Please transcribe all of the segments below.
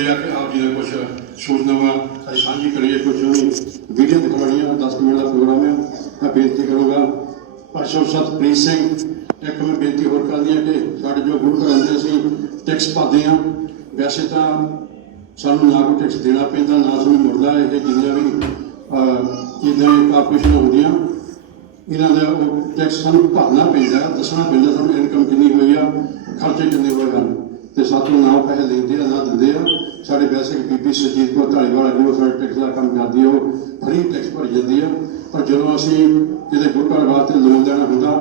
चाहते हैं कि आप जी ने कुछ सूचनावां साझी करिए, कुछ वीडियो दिखानी है। 10 मिनट का प्रोग्राम है। मैं बेनती करूँगा पातशाह सतप्रीत सिंह, एक मैं बेनती होर करनी है कि साढ़े जो गुरु घर आते असीं टैक्स भरते हैं। वैसे तो सानू ना कोई टैक्स देना पैंदा, ना सानू मुड़दा। ये जिन्नियां भी इदां कारपोरेशन होंदियां इन्हां दा टैक्स सानू भरना पैंदा, दसना पैंदा सानू इनकम कितनी हुई आ, खर्चे कितने होए हैं, तो सातों ना पैसे लेंदे आ ना दिंदे आ। साढ़े वैसे बीबी सुरजीत कौर धालीवाल जी साढ़े टैक्स का काम करती है, फ्री टैक्स भरी जाती है। पर जो असीं किते गुरु घर वास्ते लोन देना होंदा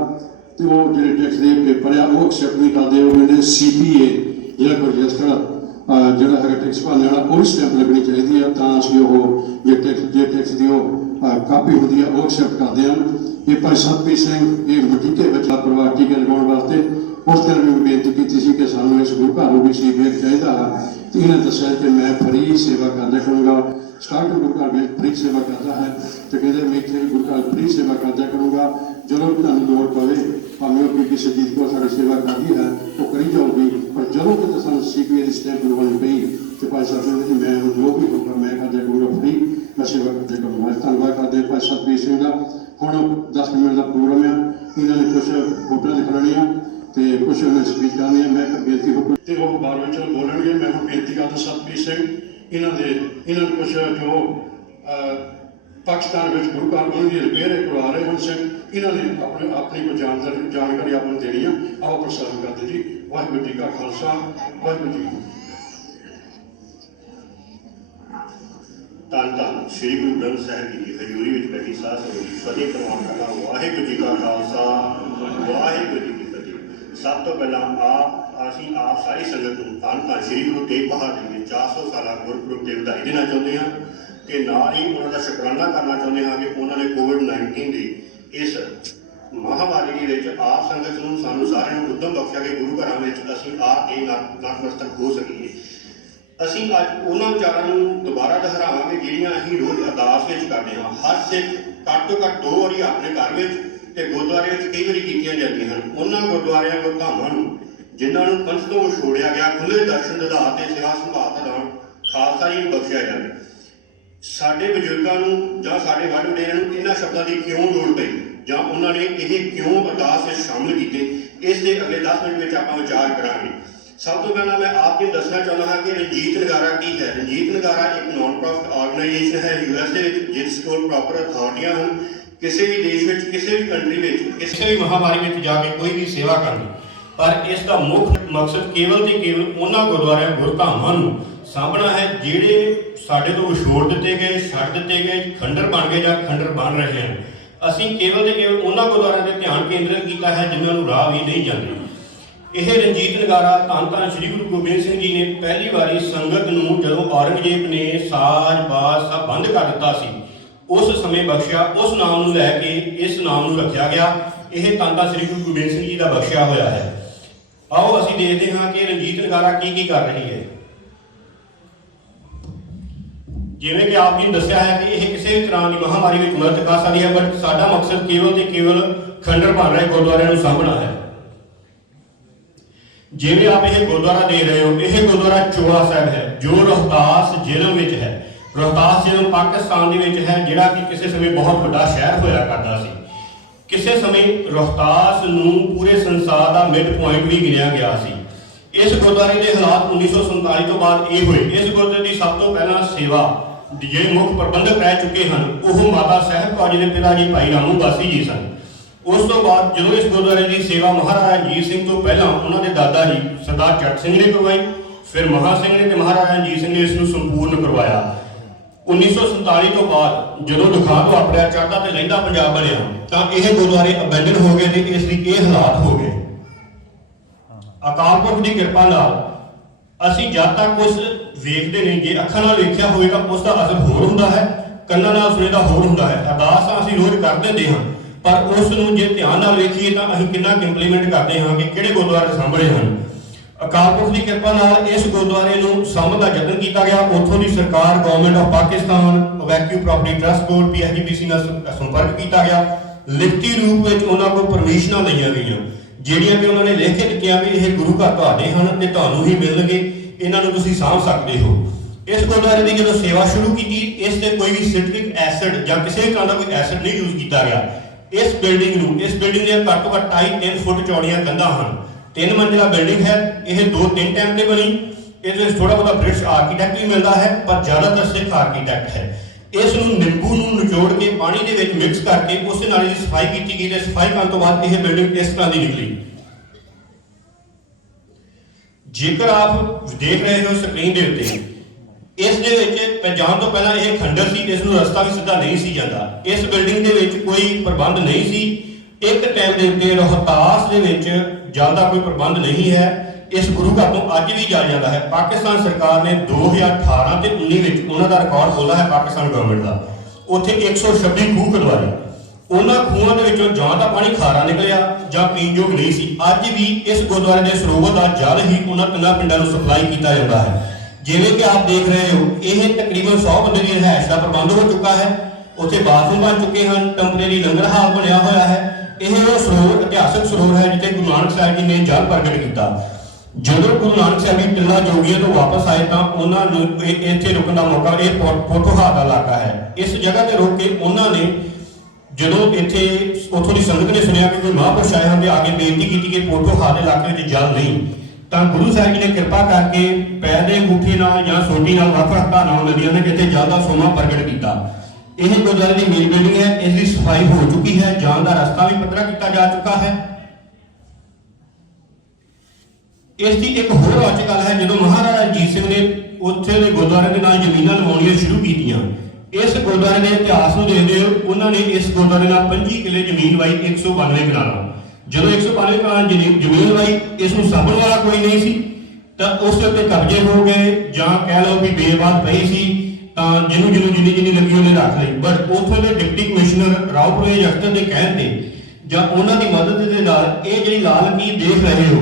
तो वो जो टैक्स के पेपर आ वो एक्सैप्ट नहीं करते। वो कहते CPA जो रजिस्टर जोड़ा है टैक्स भरने वाला वो स्टैंप लगनी चाहिए है, तो असीं वो जो टैक्स की कापी होती है वो एक्सैप्ट करते हैं। ये भाई सतप्रीत सिंह ये मटीके बच्चा परिवार टीके लगाने वास्ते उस दिन भी बेनती की थी कि सानू इस गुरु घर भी CPA चाहिए है। तो इन्हें दसिया कि मैं फ्री सेवा करदा करूँगा, स्टार्ट गुरु घर में फ्री सेवा करता है। तो कहते मैं इतने गुरु घर फ्री सेवा करदा करूँगा, जो तुम लोड़ पवे भावें वो बीबी सुरजीत कौर साड़ी सेवा करती है वो करी जाऊगी, पर जो कि सू CPA की स्टैंप लगवानी पई तो भाई साहब ने मैं जो भी होगा मैं करदा करूँगा फ्री, मैं सेवा करदा करूँगा। धन्यवाद करते भाई सतप्रीत सिंह का। हुण 10 मिनट का प्रोग्राम है, इन्होंने कुछ फोटो दिखानियां तो कुछ उन्हें स्पीच करनी है। मैं बेनती हो तो वो बार में बोलेंगे। मैं हम बेनती करता सतप्रीत सिंह इन्होंने कुछ जो पाकिस्तान में गुरु घर उन्होंने रिपेयर करवा रहे हैं सिंह, इन्होंने अपनी कोई जानकारी आपको देनी है। आओ प्रसारण करते जी। वाहिगुरू जी का खालसा, वाहिगुरू जी धन धन श्री गुरु ग्रंथ साहिब जी की हजूरी में बैठी साध संगत जी फतेह करवाउण करना। वाहिगुरू जी का खालसा, वाहिगुरू जी की फतेह। सब तो पहला असीं आप सारी संगत नूं धन धन श्री गुरु तेग बहादुर जी 400 साला गुरपुरब ते ਵਧਾਈ देना चाहते हैं कि नाल ही उन्हों का शुकराना करना चाहते हैं कि उन्होंने कोविड-19 की इस महामारी के आप संगत नूं सानूं सारिआं नूं उद्यम बख्शिया कि गुरु घरां विच असीं आ के नतमस्तक हो सकीए। असीं अज उन्हां विचारां नूं दुबारा दोहरावांगे जिहड़ियां असीं रोज़ अरदास विच करदे हां। हर सिख घੱਟ ਤੋਂ घੱਟ 2 वारी अपने घर विच ते गुरुद्वारे विच कई वारी कीतियां जांदियां हन। उन्हां गुरुद्वारिਆਂ को धामां नूं जिन्हां नूं पंथ ਤੋਂ ਵਿਛੋੜਿਆ ਗਿਆ खुले दर्शन दिधा ते सेवा संभाल प्रदान खालसा जी नूं बख्शिया जावे। साडे बजुर्गां नूं जां साडे वड्ड वਡੇਰਿਆਂ नूं इन्हां शब्दां दी क्यों लोड़ पई जां उन्हां ने ਇਹ क्यों अरदास विच शामिल कीते, इस दे अगले 10 मिनट विच आपां विचार करांगे। सब तो पहला मैं आपको दसना चाहता हाँ कि रंजीत नगारा की है। रंजीत नगारा एक नॉन प्रॉफिट ऑर्गेनाइजेशन है USA जिस को प्रॉपर अथॉरिटियां हैं किसी भी देश में किसी भी कंट्री में किसी भी महामारी में जाके कोई भी सेवा करनी, पर इसका मुख्य मकसद केवल तो केवल उन्होंने गुरुद्वारियां गुरधामां नूं सामभना है जिहड़े साडे तो विछोड़ दिते गए, छड्ड दिते गए, खंडर बन गए जां खंडर बन रहे हैं। असीं केवल तो केवल उन्होंने गुरुद्वारियां ते ध्यान केंद्रित किया है जिन्हां नूं राह भी नहीं जांदे। यह रंजीत नगारा धन धन श्री गुरु गोबिंद सिंह जी ने पहली बारी संगत नूं जदों औरंगजेब ने साज बाज सब बंद कर दिता सी उस समय बख्शिया, उस नाम नूं लैके इस नाम नूं रखिया गया। यह धन धन श्री गुरु गोबिंद सिंह जी का बख्शिया होया है। आओ असीं देखते हाँ कि रंजीत नगारा की कर रही है। जिवें कि आप जी दस्सिया है कि यह किसी भी तरह की महामारी में मदद कर सकती है, बट साडा मकसद केवल तो केवल खंडर बन रहे गुरुद्वारियां नूं सामभना है। जिवें आप यह गुरुद्वारा देख रहे हो, यह गुरुद्वारा चोला साहिब है जो रोहतास जिले में है। रोहतास जिला पाकिस्तान दे विच है जिहड़ा कि किसी समय बहुत बड़ा शहर होया करदा सी। किसी समय रोहतास नूं पूरे संसार का मिड पॉइंट भी गिनिया गया सी। इस गुरुद्वारे के हालात 1947 तो बाद ये हुए। इस गुरुद्वारे की सब तो पहला सेवा जे मुख प्रबंधक रह चुके हैं वह माता साहिब कौर जी के पिता जी भाई रामू बासी जी सन। उस तो बाद जो इस गुरुद्वारे की सेवा महाराजा रंजीत सिंह तो पहला उन्होंने दादा जी सरदार चट सिंह ने करवाई, फिर महा सिंह ने महाराजा रंजीत सिंह ने इसनूं संपूर्ण करवाया। 1947 तो बाद जो दुखांत वापरिया चढ़दा ते लहिंदा पंजाब बनिया तो यह गुरुद्वारे अबैंडन हो गए थे। इसलिए ये हालात हो गए। अकाल पुरख की कृपा नाल असीं जद तक कुछ वेखते नहीं, जे अखां नाल वेखिया होएगा उसका असर होर हुंदा है, कन्नां नाल सुणीदा होर हुंदा है। अरदास असीं रोज़ कर दिंदे हां, पर उस नूं जे ध्यान नाल वेखीए तां असीं किन्ना इंप्लीमेंट करते हाँ कि किहड़े गुरुद्वारे सामभणे हन। अकाल पुरख की कृपा नाल इस गुरुद्वारे नूं सामभण दा यतन किया गया। उत्थों की सरकार government of Pakistan evacuee property trust board PSGPC नाल संपर्क किया गया। लिखती रूप में उन्होंने को परमिशनां लईआं गईआं जिहड़ियां कि उन्होंने लिख के दित्तियां भी यह गुरु घर तुहाडे हन ते तुहानूं ही मिलणगे। ਇਹਨਾਂ ਨੂੰ ਤੁਸੀਂ ਸਾਂਭ ਸਕਦੇ ਹੋ। ਇਸ ਗੁਰਦੁਆਰੇ ਦੀ ਜਦੋਂ ਸੇਵਾ ਸ਼ੁਰੂ ਕੀਤੀ, ਇਸ ਤੇ ਕੋਈ ਵੀ ਸਿਟਰਿਕ ਐਸਿਡ ਜਾਂ ਕਿਸੇ ਤਰ੍ਹਾਂ ਦਾ ਕੋਈ ਐਸਿਡ ਨਹੀਂ ਯੂਜ਼ ਕੀਤਾ ਗਿਆ। ਇਸ ਬਿਲਡਿੰਗ ਦੇ ਘੱਟੋ ਘੱਟ 2.5-3 ਫੁੱਟ ਚੌੜੀਆਂ ਕੰਧਾਂ ਹਨ। 3 ਮੰਜ਼ਿਲਾ ਬਿਲਡਿੰਗ ਹੈ। ਇਹ 2-3 ਟਾਈਮ ਤੇ ਬਣੀ। ਇਹਦੇ ਵਿੱਚ ਥੋੜਾ ਬਹੁਤਾ ਬ੍ਰਿਟਿਸ਼ ਆਰਕੀਟੈਕਟ ਵੀ ਮਿਲਦਾ ਹੈ, ਪਰ ਜ਼ਿਆਦਾਤਰ ਸਿੱਖ ਆਰਕੀਟੈਕਟ ਹੈ। ਇਸ ਨੂੰ ਨਿੰਬੂ ਨੂੰ ਨਿਚੋੜ ਕੇ ਪਾਣੀ ਦੇ ਵਿੱਚ ਮਿਕਸ ਕਰਕੇ ਉਸ ਦੇ ਨਾਲ ਇਹਦੀ ਸਫਾਈ ਕੀਤੀ ਗਈ ਤੇ ਸਫਾਈ ਕਰਨ ਤੋਂ ਬਾਅਦ ਇਹ ਬਿਲਡਿੰਗ ਇਸ ਤਰ੍ਹਾਂ ਦੀ ਨਿਕਲੀ। ਜੇਕਰ ਆਪ ਦੇਖ ਰਹੇ ਹੋ ਸਕਰੀਨ ਦੇ ਉੱਤੇ, ਇਸ ਦੇ ਵਿੱਚ ਜਾਣ ਤੋਂ ਪਹਿਲਾਂ ਇਹ ਖੰਡਰ ਸੀ, ਇਸ ਨੂੰ ਰਸਤਾ ਵੀ ਸਿੱਧਾ ਨਹੀਂ ਸੀ ਜਾਂਦਾ। ਇਸ ਬਿਲਡਿੰਗ ਦੇ ਵਿੱਚ ਕੋਈ ਪ੍ਰਬੰਧ ਨਹੀਂ ਸੀ। ਇੱਕ ਟਾਈਮ ਦੇ ਉੱਤੇ ਰੋਹਤਾਸ ਦੇ ਵਿੱਚ ਜਾਂਦਾ ਕੋਈ ਪ੍ਰਬੰਧ ਨਹੀਂ ਹੈ। ਇਸ ਗੁਰੂ ਘਰ ਤੋਂ ਅੱਜ ਵੀ ਜਾਇਆ ਜਾਂਦਾ ਹੈ। ਪਾਕਿਸਤਾਨ ਸਰਕਾਰ ਨੇ 2018 ਤੇ 19 ਵਿੱਚ ਉਹਨਾਂ ਦਾ ਰਿਕਾਰਡ ਖੋਲ੍ਹਾ ਹੈ ਪਾਕਿਸਤਾਨ ਗਵਰਨਮੈਂਟ ਦਾ। ਉੱਥੇ 126 ਖੂਹ ਖੁਦਵਾਏ। ਉਹਨਾਂ ਖੂਹਾਂ ਦੇ ਵਿੱਚੋਂ ਜਾਂ ਤਾਂ ਪਾਣੀ ਖਾਰਾ ਨਿਕਲਿਆ ਜਾਂ ਪੀਣ ਯੋਗ ਨਹੀਂ ਸੀ। ਅੱਜ ਵੀ ਇਸ ਗੁਰਦੁਆਰੇ ਦੇ ਸਰੋਵਰ ਦਾ ਜਲ ਹੀ ਉਹਨਾਂ 3 ਪਿੰਡਾਂ ਨੂੰ ਸਪਲਾਈ ਕੀਤਾ ਜਾਂਦਾ ਹੈ। ਜਿਵੇਂ ਕਿ ਆਪ ਦੇਖ ਰਹੇ ਹੋ, ਇਹ ਤਕਰੀਬਨ 100 ਬੰਦੇ ਦੀ ਰਿਹਾਇਸ਼ ਦਾ ਪ੍ਰਬੰਧ ਹੋ ਚੁੱਕਾ ਹੈ। ਉੱਥੇ ਬਾਥਰੂਮ ਬਣ ਚੁੱਕੇ ਹਨ, ਟੈਂਪਰੇਰੀ ਲੰਗਰ ਹਾਲ ਬਣਿਆ ਹੋਇਆ ਹੈ। ਇਹ ਉਹ ਸਰੋਵਰ ਇਤਿਹਾਸਕ ਸਰੋਵਰ ਹੈ ਜਿੱਥੇ ਗੁਰੂ ਨਾਨਕ ਸਾਹਿਬ ਜੀ ਨੇ ਜਲ ਪ੍ਰਗਟ ਕੀਤਾ। ਜਦੋਂ ਗੁਰੂ ਨਾਨਕ ਸਾਹਿਬ ਜੀ ਟਿੱਲਾ ਜੋਗੀਆਂ ਤੋਂ ਵਾਪਸ ਆਏ ਤਾਂ ਉਹਨਾਂ ਨੂੰ ਇੱਥੇ ਰੁਕਣ ਦਾ ਮੌਕਾ, ਇਹ ਪੋਠੋਹਾਰ ਦਾ ਇਲਾਕਾ ਹੈ, ਇਸ ਜਗ੍ਹਾ ਤੇ ਰੁਕ ਕੇ ਉਹਨਾਂ ਨੇ ਜਦੋਂ ਇੱਥੇ ਉੱਥੋਂ ਦੀ ਸੰਗਤ ਨੇ ਸੁਣਿਆ ਕਿ ਕੋਈ ਮਹਾਂਪੁਰਸ਼ ਆਏ ਹਨ ਤੇ ਆ ਕੇ ਬੇਨਤੀ ਕੀਤੀ ਕਿ ਪੋਠੋਹਾਰ ਦੇ ਇਲਾਕੇ ਵਿੱਚ ਜਲ ਨਹੀਂ, ਤਾਂ ਗੁਰੂ ਸਾਹਿਬ ਜੀ ਨੇ ਕਿਰਪਾ ਕਰਕੇ ਪੈਰ ਦੇ ਅੰਗੂਠੇ ਨਾਲ ਜਾਂ ਸੋਟੀ ਨਾਲ ਵੱਖ-ਵੱਖ ਧਾਰਾਂ ਨਦੀਆਂ ਨੇ ਜਿੱਥੇ ਜਲ ਦਾ ਸੋਮਾ ਪ੍ਰਗਟ ਕੀਤਾ। ਇਹ ਗੁਰਦੁਆਰੇ ਦੀ ਮੇਨ ਬਿਲਡਿੰਗ ਹੈ। ਇਸ ਦੀ ਸਫਾਈ ਹੋ ਚੁੱਕੀ ਹੈ। ਜਾਣ ਦਾ ਰਸਤਾ ਵੀ ਪੱਧਰਾ ਕੀਤਾ ਜਾ ਚੁੱਕਾ ਹੈ। ਇਸ ਦੀ ਇੱਕ ਹੋਰ ਅੱਜ ਗੱਲ ਹੈ, ਜਦੋਂ ਮਹਾਰਾਜਾ ਰਣਜੀਤ ਸਿੰਘ ਨੇ ਉੱਥੇ ਦੇ ਗੁਰਦੁਆਰੇ ਦੇ ਨਾਲ ਜ਼ਮੀਨਾਂ ਲਵਾਉਣੀਆਂ ਸ਼ੁਰੂ ਕੀਤੀਆਂ। ਇਸ ਗੁਰਦੁਆਰੇ ਦੇ ਇਤਿਹਾਸ ਨੂੰ ਦੇਖਦੇ ਹੋ, ਉਹਨਾਂ ਨੇ ਇਸ ਗੁਰਦੁਆਰੇ ਨਾਲ 25 ਕਿੱਲੇ ਜ਼ਮੀਨ ਵਾਈ 192 ਕਨਾਲਾਂ। ਜਦੋਂ 192 ਕਨਾਲਾਂ ਜ਼ਮੀਨ ਵਾਈ, ਇਸ ਨੂੰ ਸਾਂਭਣ ਵਾਲਾ ਕੋਈ ਨਹੀਂ ਸੀ ਤਾਂ ਉਸ ਦੇ ਉੱਤੇ ਕਬਜ਼ੇ ਹੋ ਗਏ, ਜਾਂ ਕਹਿ ਲਓ ਵੀ ਬੇਵਾਦ ਪਈ ਸੀ ਤਾਂ ਜਿਹਨੂੰ ਜਿੰਨੀ ਲੱਗੀ ਉਹਨੇ ਰੱਖ ਲਈ। ਬਟ ਉੱਥੋਂ ਦੇ ਡਿਪਟੀ ਕਮਿਸ਼ਨਰ ਰਾਉਪੁਰੇ ਅਖਤਰ ਦੇ ਕਹਿਣ ਤੇ ਜਾਂ ਉਹਨਾਂ ਦੀ ਮਦਦ ਦੇ ਨਾਲ ਇਹ ਜਿਹੜੀ ਲਾਲ ਲਕੀਰ ਦੇਖ ਰਹੇ ਹੋ,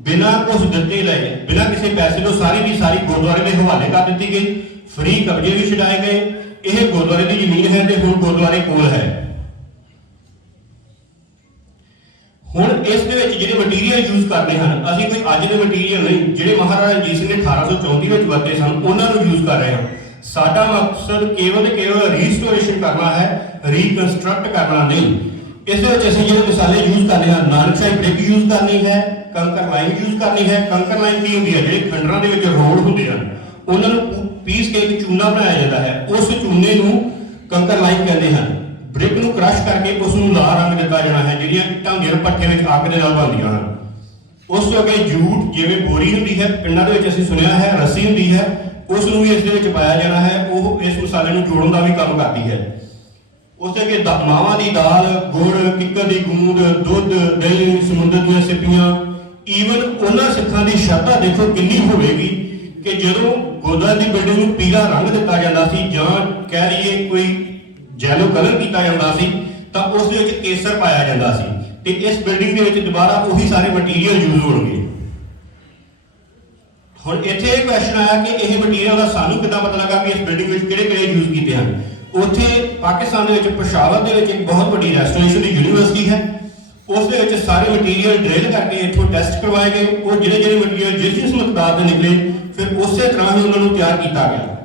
ਬਿਨਾਂ ਕੁਝ ਦਿੱਤੇ ਲਏ, ਬਿਨਾਂ ਕਿਸੇ ਪੈਸੇ ਤੋਂ ਸਾਰੀ ਦੀ ਸਾਰੀ ਗੁਰਦੁਆਰੇ ਦੇ ਹਵਾਲੇ ਕਰ ਦਿੱਤੀ ਗਈ। ਫ੍ਰੀ ਕਬਜ਼ੇ ਵੀ ਛਡਾਏ ਗਏ। ਇਹ ਗੁਰਦੁਆਰੇ ਦੀ ਜ਼ਮੀਨ ਹੈ ਤੇ ਹੁਣ ਗੁਰਦੁਆਰੇ ਕੋਲ ਹੈ। ਹੁਣ ਇਸ ਦੇ ਵਿੱਚ ਜਿਹੜੇ ਮਟੀਰੀਅਲ ਯੂਜ਼ ਕਰਦੇ ਹਨ, ਅਸੀਂ ਕੋਈ ਅੱਜ ਦੇ ਮਟੀਰੀਅਲ ਨਹੀਂ, ਜਿਹੜੇ ਮਹਾਰਾਜਾ ਰਣਜੀਤ ਸਿੰਘ ਨੇ 1834 ਵਿੱਚ ਵਰਤੇ ਸਨ ਉਹਨਾਂ ਨੂੰ ਯੂਜ਼ ਕਰ ਰਹੇ ਹਾਂ। ਸਾਡਾ ਮਕਸਦ ਕੇਵਲ ਤੇ ਕੇਵਲ ਰੀਸਟੋਰੇਸ਼ਨ ਕਰਨਾ ਹੈ, ਰੀਕਨਸਟਰਕਟ ਕਰਨਾ ਨਹੀਂ। ਇਸ ਦੇ ਵਿੱਚ ਅਸੀਂ ਜਿਹੜੇ ਮਸਾਲੇ ਯੂਜ਼ ਕਰਦੇ ਹਾਂ, ਨਾਨਕ ਸਾਹਿਬ ਬ੍ਰਿਕ ਯੂਜ਼ ਕਰਨੀ ਹੈ, ਕੰਕਰ ਲਾਈਨ ਯੂਜ਼ ਕਰਨੀ ਹੈ। ਕੰਕਰ ਲਾਈਨ ਕੀ ਹੁੰਦੀ ਹੈ? ਜਿਹੜੇ ਖੰਡਰਾਂ ਦੇ ਵਿੱਚ ਰੋਡ ਹੁੰਦੇ ਹਨ ਉਹਨਾਂ ਨੂੰ ਪੀਸ ਕੇ ਇੱਕ ਚੂਨਾ ਬਣਾਇਆ ਜਾਂਦਾ ਹੈ। ਉਸ ਚੂਨੇ ਨੂੰ ਕੰਕਰ ਲਾਈਨ ਕਹਿੰਦੇ ਹਨ। ਬ੍ਰਿਕ ਨੂੰ ਕ੍ਰਸ਼ ਕਰਕੇ ਉਸ ਨੂੰ ਲਾਲ ਰੰਗ ਦਿੱਤਾ ਜਾਣਾ ਹੈ, ਜਿਹੜੀਆਂ ਇੱਟਾਂ ਹੁੰਦੀਆਂ ਪੱਠੇ ਵਿੱਚ ਅੱਗ ਦੇ ਨਾਲ ਬਣਦੀਆਂ ਹਨ। ਉਸ ਤੋਂ ਅੱਗੇ ਜੂਟ, ਜਿਵੇਂ ਬੋਰੀ ਹੁੰਦੀ ਹੈ, ਪਿੰਡਾਂ ਦੇ ਵਿੱਚ ਅਸੀਂ ਸੁਣਿਆ ਹੈ, ਰੱਸੀ ਹੁੰਦੀ ਹੈ, ਉਸ ਨੂੰ ਵੀ ਇਸ ਦੇ ਵਿੱਚ ਪਾਇਆ ਜਾਣਾ ਹੈ। ਉਹ ਇਸ ਮਸਾਲੇ ਨੂੰ ਜੋੜਨ ਦਾ ਵੀ ਕੰਮ ਕਰਦੀ ਹੈ। ਉਸ ਦੇ ਅੱਗੇ ਮਾਵਾਂ ਦੀ ਦਾਲ, ਗੁੜ, ਕਿੱਕਰ ਦੀ ਗੂੰਦ, ਦੁੱਧ, ਦਹੀਂ, ਸਮੁੰਦਰ ਦੀਆਂ ਸਿੱਪੀਆਂ। ਈਵਨ ਉਹਨਾਂ ਸਿੱਖਾਂ ਦੀ ਸ਼ਰਧਾ ਦੇਖੋ ਕਿੰਨੀ ਹੋਵੇਗੀ ਕਿ ਜਦੋਂ ਗੁਰਦੁਆਰੇ ਦੀ ਬਿਲਡਿੰਗ ਨੂੰ ਪੀਲਾ ਰੰਗ ਦਿੱਤਾ ਜਾਂਦਾ ਸੀ ਜਾਂ ਕਹਿ ਲਈਏ ਕੋਈ ਜੈਲੋ ਕਲਰ ਕੀਤਾ ਜਾਂਦਾ ਸੀ ਤਾਂ ਉਸ ਦੇ ਵਿੱਚ ਕੇਸਰ ਪਾਇਆ ਜਾਂਦਾ ਸੀ। ਤੇ ਇਸ ਬਿਲਡਿੰਗ ਦੇ ਵਿੱਚ ਦੁਬਾਰਾ ਉਹੀ ਸਾਰੇ ਮਟੀਰੀਅਲ ਯੂਜ਼ ਹੋਣਗੇ। ਹੁਣ ਇੱਥੇ ਇਹ ਕੁਐਸਚਨ ਆਇਆ ਕਿ ਇਹ ਮਟੀਰੀਅਲ ਦਾ ਸਾਨੂੰ ਕਿੱਦਾਂ ਪਤਾ ਲੱਗਾ ਕਿ ਇਸ ਬਿਲਡਿੰਗ ਵਿੱਚ ਕਿਹੜੇ ਯੂਜ਼ ਕੀਤੇ ਹਨ। ਉੱਥੇ ਪਾਕਿਸਤਾਨ ਦੇ ਵਿੱਚ ਪਸ਼ਾਵਰ ਦੇ ਵਿੱਚ ਇੱਕ ਬਹੁਤ ਵੱਡੀ ਰੈਸਟੋਰੇਸ਼ਨ ਦੀ ਯੂਨੀਵਰਸਿਟੀ ਹੈ। ਉਸ ਦੇ ਵਿੱਚ ਸਾਰੇ ਮਟੀਰੀਅਲ ਡਰਿਲ ਕਰਕੇ ਇੱਥੋਂ ਟੈਸਟ ਕਰਵਾਏ ਗਏ। ਉਹ ਜਿਹੜੇ ਮਟੀਰੀਅਲ ਜਿਸ ਮਕਦਾਰ ਦੇ ਨਿਕਲੇ ਫਿਰ ਉਸੇ ਤਰ੍ਹਾਂ ਹੀ ਉਹਨਾਂ ਨੂੰ ਤਿਆਰ ਕੀਤਾ ਗਿਆ।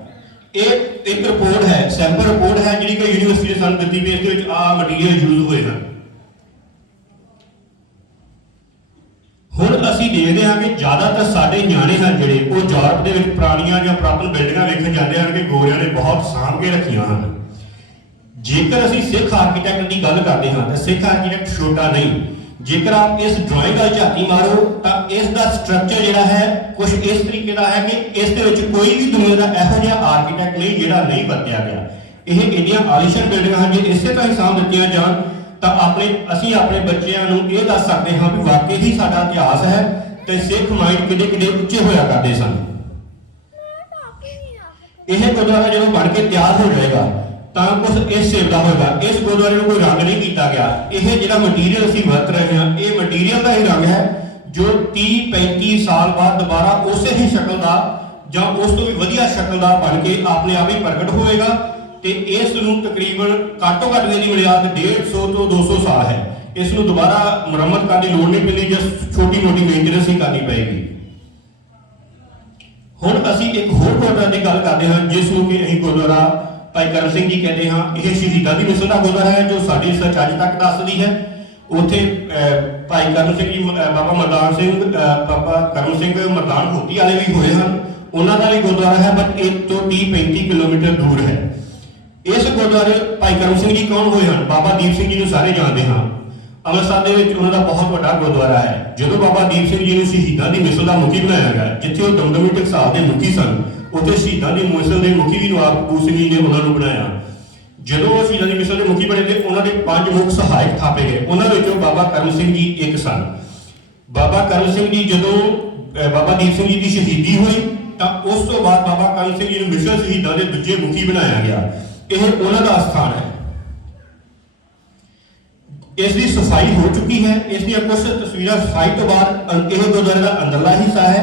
ਇਹ ਇੱਕ ਰਿਪੋਰਟ ਹੈ, ਸੈਂਪਲ ਰਿਪੋਰਟ ਹੈ ਜਿਹੜੀ ਕਿ ਯੂਨੀਵਰਸਿਟੀ ਨੇ ਸਾਨੂੰ ਦਿੱਤੀ ਵੀ ਇਸ ਦੇ ਵਿੱਚ ਆਹ ਮਟੀਰੀਅਲ ਯੂਜ਼ ਹੋਏ ਹਨ। ਹੁਣ ਅਸੀਂ ਦੇਖਦੇ ਹਾਂ ਕਿ ਜ਼ਿਆਦਾਤਰ ਸਾਡੇ ਨਿਆਣੇ ਹਨ ਜਿਹੜੇ ਉਹ ਯੂਰਪ ਦੇ ਵਿੱਚ ਪੁਰਾਣੀਆਂ ਜਾਂ ਪੁਰਾਤਨ ਬਿਲਡਿੰਗਾਂ ਵੇਖਣ ਜਾਂਦੇ ਹਨ ਕਿ ਗੋਰਿਆਂ ਨੇ ਬਹੁਤ ਸਾਂਭ ਕੇ ਰੱਖੀਆਂ ਹਨ। ਜੇਕਰ ਅਸੀਂ ਸਿੱਖ ਆਰਕੀਟੈਕਟ ਦੀ ਗੱਲ ਕਰਦੇ ਹਾਂ ਤਾਂ ਸਿੱਖ ਆਰਕੀਟੈਕਟ ਛੋਟਾ ਨਹੀਂ। ਜੇਕਰ ਆਪ ਇਸ ਡਰਾਇੰਗ ਦਾ ਝਾਤੀ ਮਾਰੋ ਤਾਂ ਇਸ ਦਾ ਸਟਰਕਚਰ ਜਿਹੜਾ ਹੈ ਕੁਝ ਇਸ ਤਰੀਕੇ ਦਾ ਹੈ ਕਿ ਇਸ ਦੇ ਵਿੱਚ ਕੋਈ ਵੀ ਦੁਨੀਆ ਦਾ ਇਹੋ ਜਿਹਾ ਆਰਕੀਟੈਕਟ ਨਹੀਂ ਜਿਹੜਾ ਨਹੀਂ ਵਰਤਿਆ ਗਿਆ। ਇਹ ਇੰਨੀਆਂ ਆਲੀਸ਼ਾਨ ਬਿਲਡਿੰਗਾਂ ਹਨ, ਜੇ ਇਸੇ ਤਰ੍ਹਾਂ ਹੀ ਸਾਂਭ ਦਿੱਤੀਆਂ ਜਾਣ ਤਾਂ ਅਸੀਂ ਆਪਣੇ ਬੱਚਿਆਂ ਨੂੰ ਇਹ ਦੱਸ ਸਕਦੇ ਹਾਂ ਵੀ ਵਾਕਈ ਹੀ ਸਾਡਾ ਇਤਿਹਾਸ ਹੈ ਤੇ ਸਿੱਖ ਮਾਈਂਡ ਕਿੱਡੇ ਉੱਚੇ ਹੋਇਆ ਕਰਦੇ ਸਨ। ਇਹ ਗੁਰਦੁਆਰਾ ਜਦੋਂ ਬਣ ਕੇ ਤਿਆਰ ਹੋ ਜਾਏਗਾ ਤਾਂ ਕੁਝ ਇਸ ਸੇਵ ਦਾ ਹੋਏਗਾ। ਇਸ ਗੁਰਦੁਆਰੇ ਨੂੰ ਕੋਈ ਰੰਗ ਨਹੀਂ ਕੀਤਾ ਗਿਆ। ਇਹ ਜਿਹੜਾ ਮਟੀਰੀਅਲ ਅਸੀਂ ਵਰਤ ਰਹੇ ਹਾਂ ਇਹ ਮਟੀਰੀਅਲ ਦਾ ਹੀ ਰੰਗ ਹੈ ਜੋ 30-35 ਸਾਲ ਬਾਅਦ ਦੁਬਾਰਾ ਉਸੇ ਹੀ ਸ਼ਕਲ ਦਾ ਜਾਂ ਉਸ ਤੋਂ ਵੀ ਵਧੀਆ ਸ਼ਕਲ ਦਾ ਬਣ ਕੇ ਆਪਣੇ ਆਪ ਹੀ ਪ੍ਰਗਟ ਹੋਵੇਗਾ। ਤੇ ਇਸ ਨੂੰ ਤਕਰੀਬਨ ਘੱਟੋ ਘੱਟ ਦੀ ਬੁਨਿਆਦ 150 ਤੋਂ 200 ਸਾਲ ਹੈ। ਇਸ ਨੂੰ ਦੁਬਾਰਾ ਮੁਰੰਮਤ ਕਰਨ ਦੀ ਲੋੜ ਨਹੀਂ ਪੈਂਦੀ, ਜਾਂ ਛੋਟੀ ਮੋਟੀ ਮੇਨਟੇਨੈਂਸ ਹੀ ਕਰਨੀ ਪਏਗੀ। ਹੁਣ ਅਸੀਂ ਇੱਕ ਹੋਰ ਗੁਰਦੁਆਰਾ ਦੀ ਗੱਲ ਕਰਦੇ ਹਾਂ, ਜਿਸ ਨੂੰ ਕਿ ਅਸੀਂ ਗੁਰਦੁਆਰਾ ਭਾਈ ਕਰਮ ਸਿੰਘ ਜੀ ਕਹਿੰਦੇ ਹਾਂ। ਇਹ ਸ਼ਹੀਦਾਂ ਦੀ ਮਿਸਲ ਦਾ ਗੁਰਦੁਆਰਾ ਹੈ, ਜੋ ਸਾਡੀ ਰਿਸਰਚ ਅੱਜ ਤੱਕ ਦੱਸਦੀ ਹੈ। ਉੱਥੇ ਭਾਈ ਕਰਮ ਸਿੰਘ ਜੀ, ਬਾਬਾ ਮਰਦਾਨ ਸਿੰਘ, ਬਾਬਾ ਕਰਮ ਸਿੰਘ ਮਰਦਾਨ ਹੋਤੀ ਵਾਲੇ ਵੀ ਹੋਏ ਹਨ। ਉਹਨਾਂ ਦਾ ਵੀ ਗੁਰਦੁਆਰਾ ਹੈ, ਬਟ ਇਹ ਤੋਂ 30-35 ਕਿਲੋਮੀਟਰ ਦੂਰ ਹੈ। ਇਸ ਗੁਰਦੁਆਰੇ ਭਾਈ ਕਰਮ ਸਿੰਘ ਜੀ ਕੌਣ ਹੋਏ ਹਨ? ਬਾਬਾ ਦੀਪ ਸਿੰਘ ਜੀ ਨੂੰ ਸਾਰੇ ਜਾਣਦੇ ਹਾਂ। ਅੰਮ੍ਰਿਤਸਰ ਦੇ ਵਿੱਚ ਉਹਨਾਂ ਦਾ ਬਹੁਤ ਵੱਡਾ ਗੁਰਦੁਆਰਾ ਹੈ। ਜਦੋਂ ਬਾਬਾ ਦੀਪ ਸਿੰਘ ਜੀ ਨੂੰ ਸ਼ਹੀਦਾਂ ਦੀ ਮਿਸਲ ਦਾ ਮੁਖੀ ਬਣਾਇਆ ਗਿਆ, ਜਿੱਥੇ ਉਹ ਦਮਦਮੀ ਟਕਸਾਲ ਦੇ ਮੁਖੀ ਸਨ, ਉੱਥੇ ਸ਼ਹੀਦਾਂ ਦੀ ਮਿਸਲ ਦੇ ਮੁਖੀ ਵੀ ਨਵਾਬ ਕਪੂਰ ਸਿੰਘ ਜੀ ਨੇ ਉਹਨਾਂ ਨੂੰ ਬਣਾਇਆ। ਜਦੋਂ ਉਹ ਸ਼ਹੀਦਾਂ ਦੀ ਮਿਸਲ ਦੇ ਮੁਖੀ ਬਣੇ ਤੇ ਉਹਨਾਂ ਦੇ 5 ਮੁੱਖ ਸਹਾਇਕ ਥਾਪੇ ਗਏ। ਉਹਨਾਂ ਵਿੱਚੋਂ ਬਾਬਾ ਕਰਮ ਸਿੰਘ ਜੀ ਇੱਕ ਸਨ। ਬਾਬਾ ਕਰਮ ਸਿੰਘ ਜੀ ਜਦੋਂ ਬਾਬਾ ਦੀਪ ਸਿੰਘ ਜੀ ਦੀ ਸ਼ਹੀਦੀ ਹੋਈ ਤਾਂ ਉਸ ਤੋਂ ਬਾਅਦ ਬਾਬਾ ਕਰਮ ਸਿੰਘ ਜੀ ਨੂੰ ਮਿਸਲ ਸ਼ਹੀਦਾਂ ਦੇ ਦੂਜੇ ਮੁਖੀ ਬਣਾਇਆ ਗਿਆ। ਇਹ ਉਹਨਾਂ ਦਾ ਸਥਾਨ ਹੈ। ਇਸ ਦੀ ਸਫਾਈ ਹੋ ਚੁੱਕੀ ਹੈ। ਇਸ ਦੀਆਂ ਕੁਝ ਤਸਵੀਰਾਂ ਸਫਾਈ ਤੋਂ ਬਾਅਦ ਇਹ ਗੁਰਦੁਆਰੇ ਦਾ ਅੰਦਰਲਾ ਹਿੱਸਾ ਹੈ।